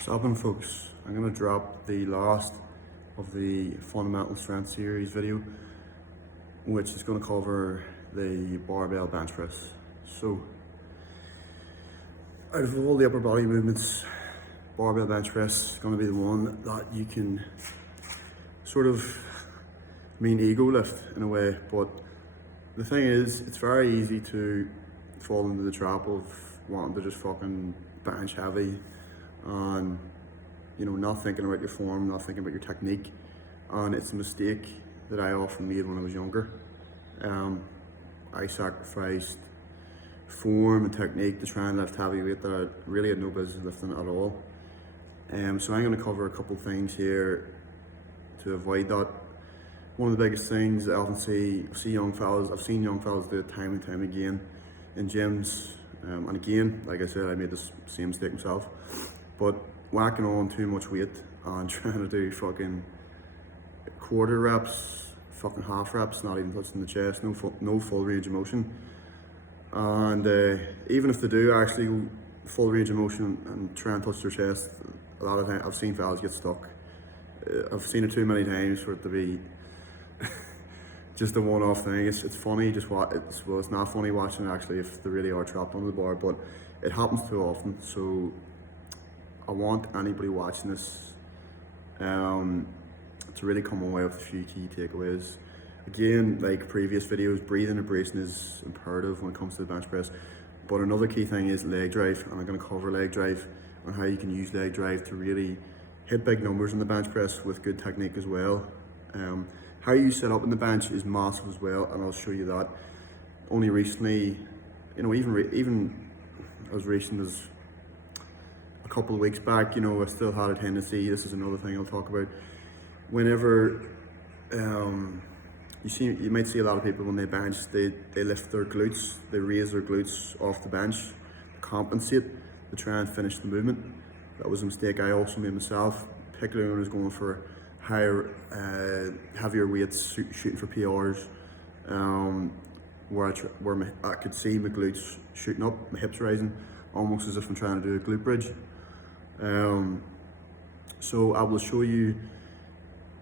So up folks, I'm going to drop the last of the fundamental strength series video, which is going to cover the barbell bench press. So out of all the upper body movements, barbell bench press is going to be the one that you can sort of ego lift in a way, but the thing is, it's very easy to fall into the trap of wanting to just fucking bench heavy and, you know, not thinking about your form, not thinking about your technique. And it's a mistake that I often made when I was younger. I sacrificed form and technique to try and lift heavy weight that I really had no business lifting at all. So I'm going to cover a couple of things here to avoid that. One of the biggest things I often see, I've seen young fellas do it time and time again in gyms. And again, like I said, I made this same mistake myself. But whacking on too much weight and trying to do fucking quarter reps, fucking half reps, not even touching the chest, no full range of motion. And even if they do actually go full range of motion and try and touch their chest, a lot of times I've seen fellas get stuck. I've seen it too many times for it to be just a one-off thing. It's funny, it's not funny watching it actually if they really are trapped on the bar, but it happens too often. So I want anybody watching this to really come away with a few key takeaways. Again, like previous videos, breathing and bracing is imperative when it comes to the bench press. But another key thing is leg drive, and I'm going to cover leg drive and how you can use leg drive to really hit big numbers in the bench press with good technique as well. How you set up in the bench is massive as well, and I'll show you that. Only recently, you know, even as recent as a couple of weeks back, you know, I still had a tendency, this is another thing I'll talk about, whenever you might see a lot of people when they bench, they lift their glutes, they raise their glutes off the bench to compensate, to try and finish the movement. That was a mistake I also made myself, particularly when I was going for higher, heavier weights, shooting for PRs, where I could see my glutes shooting up, my hips rising, almost as if I'm trying to do a glute bridge. So I will show you,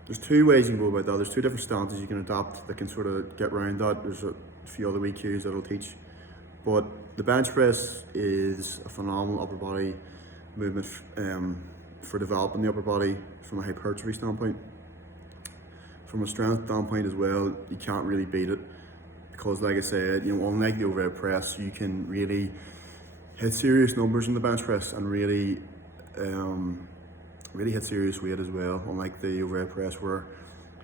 there's two ways you can go about that. There's two different stances you can adopt that can sort of get around that. There's a few other wee cues that I'll teach. But the bench press is a phenomenal upper body movement for developing the upper body from a hypertrophy standpoint. From a strength standpoint as well, you can't really beat it because, like I said, you know, unlike the overhead press, you can really hit serious numbers in the bench press and really hit serious weight as well, unlike the overhead press where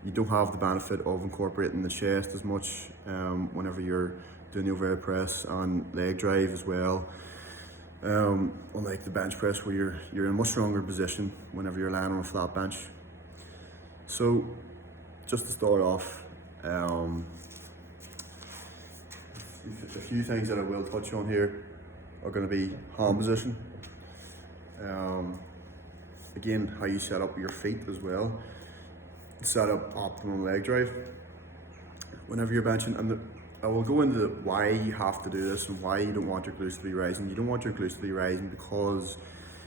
you don't have the benefit of incorporating the chest as much whenever you're doing the overhead press, and leg drive as well. Unlike the bench press where you're in a much stronger position whenever you're lying on a flat bench. So just to start off, a few things that I will touch on here are going to be hand position. Again, how you set up your feet as well. Set up optimal leg drive whenever you're benching. And I will go into why you have to do this and why you don't want your glutes to be rising. You don't want your glutes to be rising because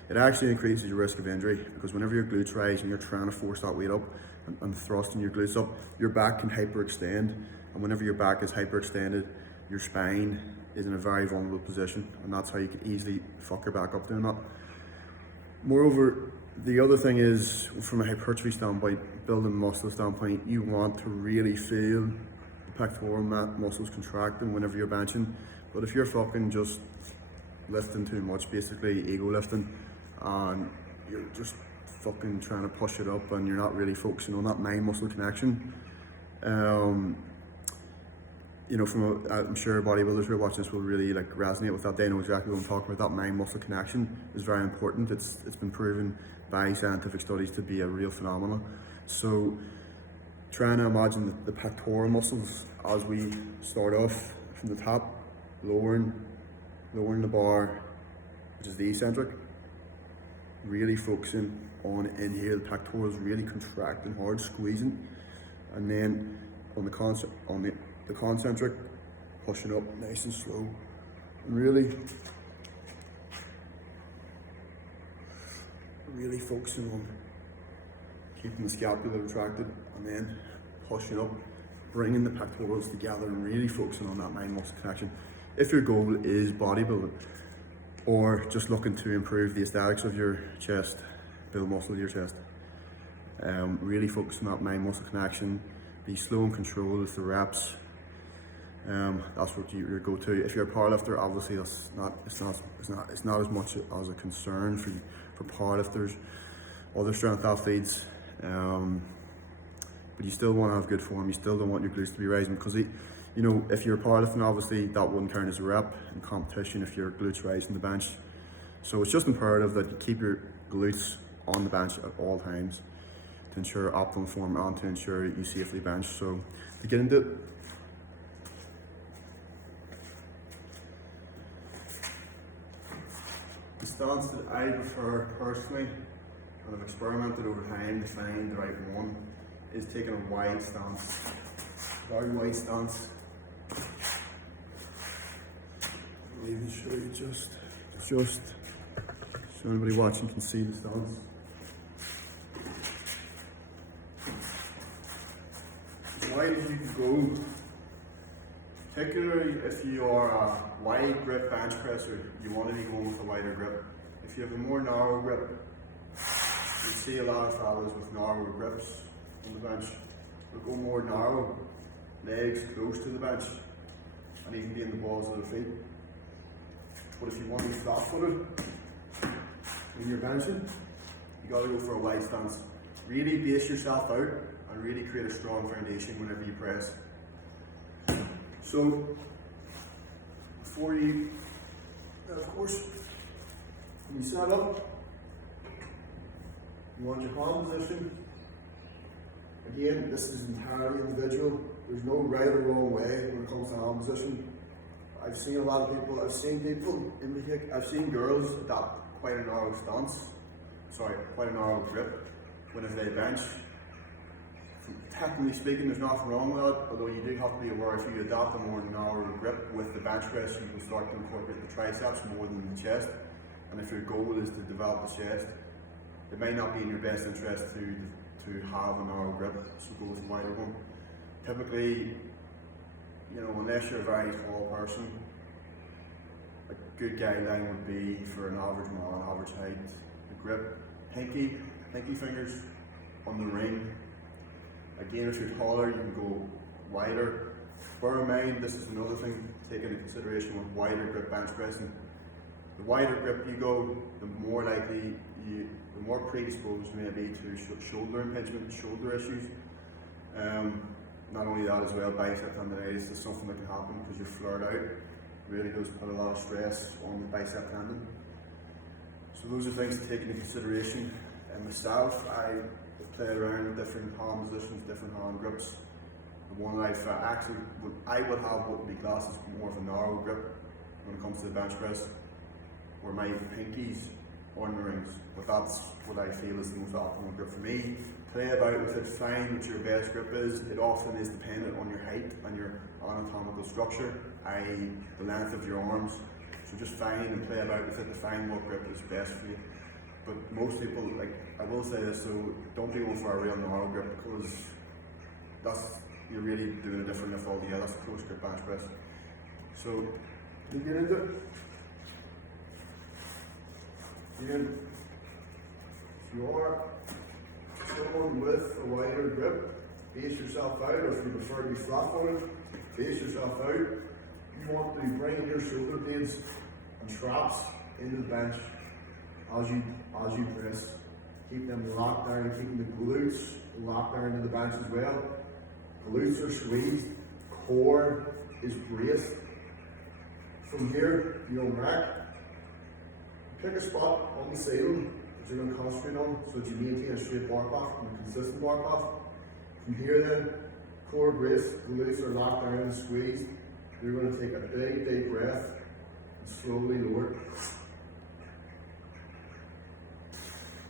it actually increases your risk of injury, because whenever your glutes rise and you're trying to force that weight up and thrusting your glutes up, your back can hyperextend. And whenever your back is hyperextended, your spine is in a very vulnerable position, and that's how you can easily fuck your back up doing that. Moreover, the other thing is, from a hypertrophy standpoint, building muscle standpoint, you want to really feel the pectoral muscles contracting whenever you're benching. But if you're fucking just lifting too much, basically ego lifting, and you're just fucking trying to push it up and you're not really focusing on that mind-muscle connection, you know, I'm sure bodybuilders who are watching this will really like resonate with that. They know exactly what I'm talking about. That mind-muscle connection is very important. It's been proven by scientific studies to be a real phenomenon. So trying to imagine the pectoral muscles as we start off from the top, lowering the bar, which is the eccentric, really focusing on inhale, the pectorals really contracting hard, squeezing, and then on the concentric, pushing up nice and slow, and really focusing on keeping the scapula retracted and then pushing up, bringing the pectorals together and really focusing on that mind-muscle connection. If your goal is bodybuilding or just looking to improve the aesthetics of your chest, build muscle to your chest, really focus on that mind-muscle connection, be slow and controlled with the reps. That's what your go-to. If you're a powerlifter, obviously it's not as much as a concern for powerlifters, other strength athletes. But you still want to have good form. You still don't want your glutes to be rising because if you're powerlifting, obviously that wouldn't count as a rep in competition if your glutes rise in the bench. So it's just imperative that you keep your glutes on the bench at all times to ensure optimum form and to ensure you safely bench. So to get into it, the stance that I prefer personally, and I've experimented over time to find the right one, is taking a wide stance, very wide stance. I'll even show you just so anybody watching can see the stance. As wide as you can go, particularly if you are a wide grip bench presser, you want to be going with a wider grip. If you have a more narrow grip, you see a lot of fellas with narrow grips on the bench. They'll go more narrow, legs close to the bench, and even be in the balls of the feet. But if you want to be flat footed when you're benching, you got to go for a wide stance. Really base yourself out and really create a strong foundation whenever you press. So, before you, of course, when you set up, you want your palm position. Again, this is entirely individual. There's no right or wrong way when it comes to arm position. I've seen girls adopt quite a narrow grip whenever they bench. Technically speaking, there's nothing wrong with that, although you do have to be aware if you adopt a more narrow grip with the bench press, you can start to incorporate the triceps more than the chest. And if your goal is to develop the chest, it may not be in your best interest to have a narrow grip, so go with a wider one. Typically, unless you're a very tall person, a good guideline would be for an average man, average height, the grip, pinky fingers on the ring. Again, if you're taller, you can go wider. Bear in mind, this is another thing to take into consideration with wider grip bench pressing. The wider grip you go, the more likely the more predisposed you may be to shoulder impingement, shoulder issues. Not only that as well, bicep tendonitis is something that can happen because you're flared out. It really does put a lot of stress on the bicep tendon. So those are things to take into consideration. And myself, I played around with different palm positions, different hand grips. The one I would have what would be classed as more of a narrow grip when it comes to the bench press, where my pinkies on the rings, but that's what I feel is the most optimal grip for me. Play about with it, find what your best grip is. It often is dependent on your height and your anatomical structure, i.e. the length of your arms. So just find and play about with it to find what grip is best for you. But most people, I will say this, so don't be going for a real narrow grip because you're really doing a different lift altogether. That's a close grip bench press. So, to get into it, again, if you are someone with a wider grip, base yourself out, or if you prefer to be flat footed, base yourself out. You want to bring your shoulder blades and traps into the bench as you press. Keep them locked down, keeping the glutes locked down into the bench as well. Glutes are squeezed, core is braced. From here, you'll rack. Pick a spot on the ceiling that you're going to concentrate on so that you maintain a straight bar path and a consistent bar path. From here then, core braced, glutes are locked down and squeezed. You're going to take a big, deep breath and slowly lower.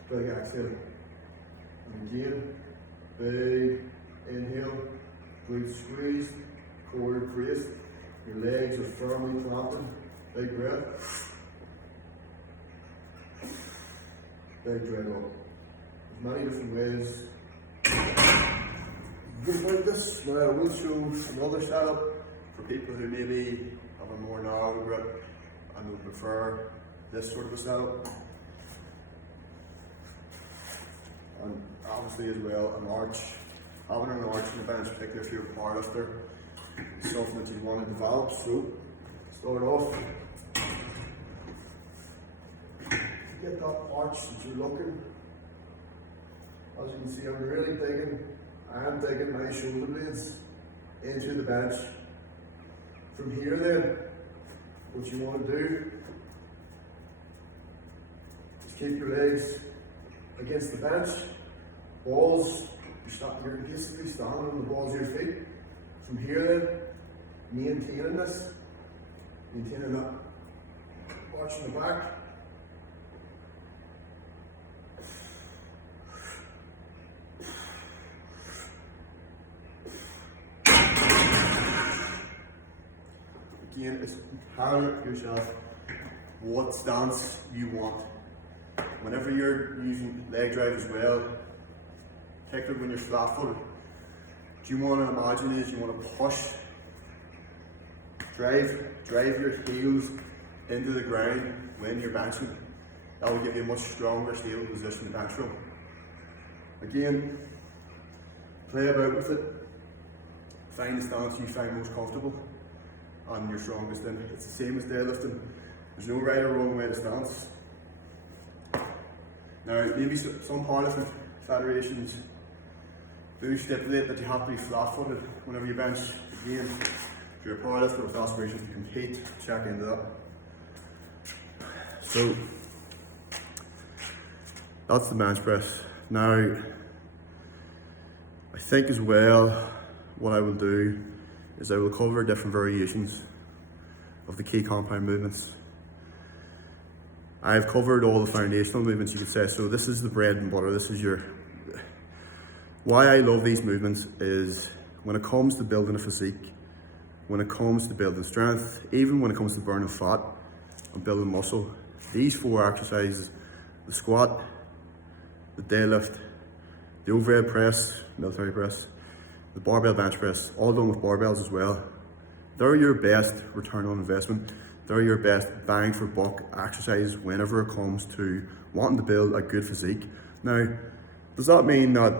Big exhale. And again, big inhale, glutes squeezed, core braced. Your legs are firmly planted. Big breath. leg drive up. There's many different ways you can about this. Now I will show another setup for people who maybe have a more narrow grip and would prefer this sort of a setup. And obviously as well an arch. Having an arch in the bench, particularly if you're a powerlifter, is something that you want to develop. So start off. Get that arch that you're looking. As you can see, I'm really digging. I am digging my shoulder blades into the bench. From here then, what you want to do is keep your legs against the bench. Balls, you're basically standing on the balls of your feet. From here then, maintaining this, maintaining that arch in the back. Again, it's entirely up to yourself what stance you want. Whenever you're using leg drive as well, particularly when you're flat footed, what you want to imagine is you want to push, drive your heels into the ground when you're benching. That will give you a much stronger, stable position to bench from. Again, play about with it. Find the stance you find most comfortable and you're strongest in. It's the same as deadlifting. There's no right or wrong way to stance. Now, maybe some powerlifting federations do stipulate that you have to be flat-footed whenever you bench. Again, if you're a powerlifter with aspirations to compete, check into that. So, that's the bench press. Now, I think as well, what I will do is I will cover different variations of the key compound movements. I've covered all the foundational movements, you could say. So this is the bread and butter. This is your... Why I love these movements is when it comes to building a physique, when it comes to building strength, even when it comes to burning fat and building muscle, these four exercises, the squat, the deadlift, the overhead press, military press, the barbell bench press, all done with barbells as well, they're your best return on investment. They're your best bang for buck exercises whenever it comes to wanting to build a good physique. Now, does that mean that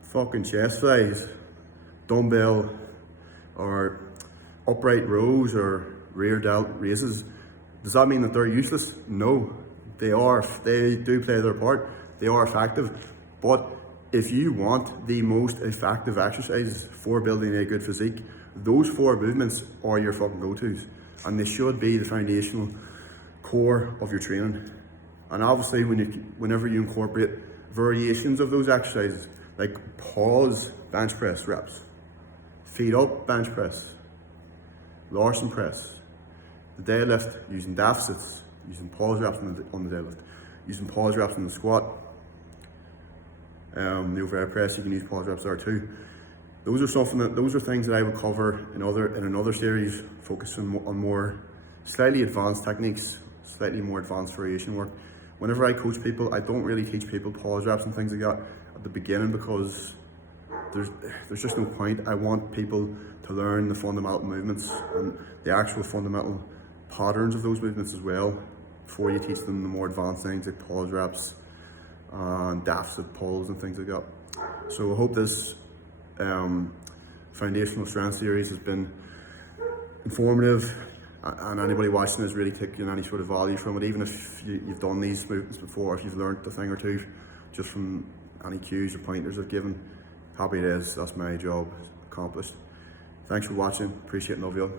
fucking chest flies, dumbbell, or upright rows, or rear delt raises, does that mean that they're useless? No, they are. They do play their part. They are effective. But if you want the most effective exercises for building a good physique, those four movements are your fucking go-tos. And they should be the foundational core of your training. And obviously whenever you incorporate variations of those exercises, like pause bench press reps, feet up bench press, Larson press, the deadlift using deficits, using pause reps on the deadlift, using pause reps on the squat, the overhead press, you can use pause reps there too. Those are things that I will cover in another series, focusing on more slightly advanced techniques, slightly more advanced variation work. Whenever I coach people, I don't really teach people pause reps and things like that at the beginning because there's just no point. I want people to learn the fundamental movements and the actual fundamental patterns of those movements as well before you teach them the more advanced things like pause reps and deficit pulls and things like that. So I hope this foundational strength series has been informative and anybody watching is really taking any sort of value from it, even if you've done these movements before, if you've learned a thing or two just from any cues or pointers I've given. Happy days, that's my job accomplished. Thanks for watching, appreciate and love you all.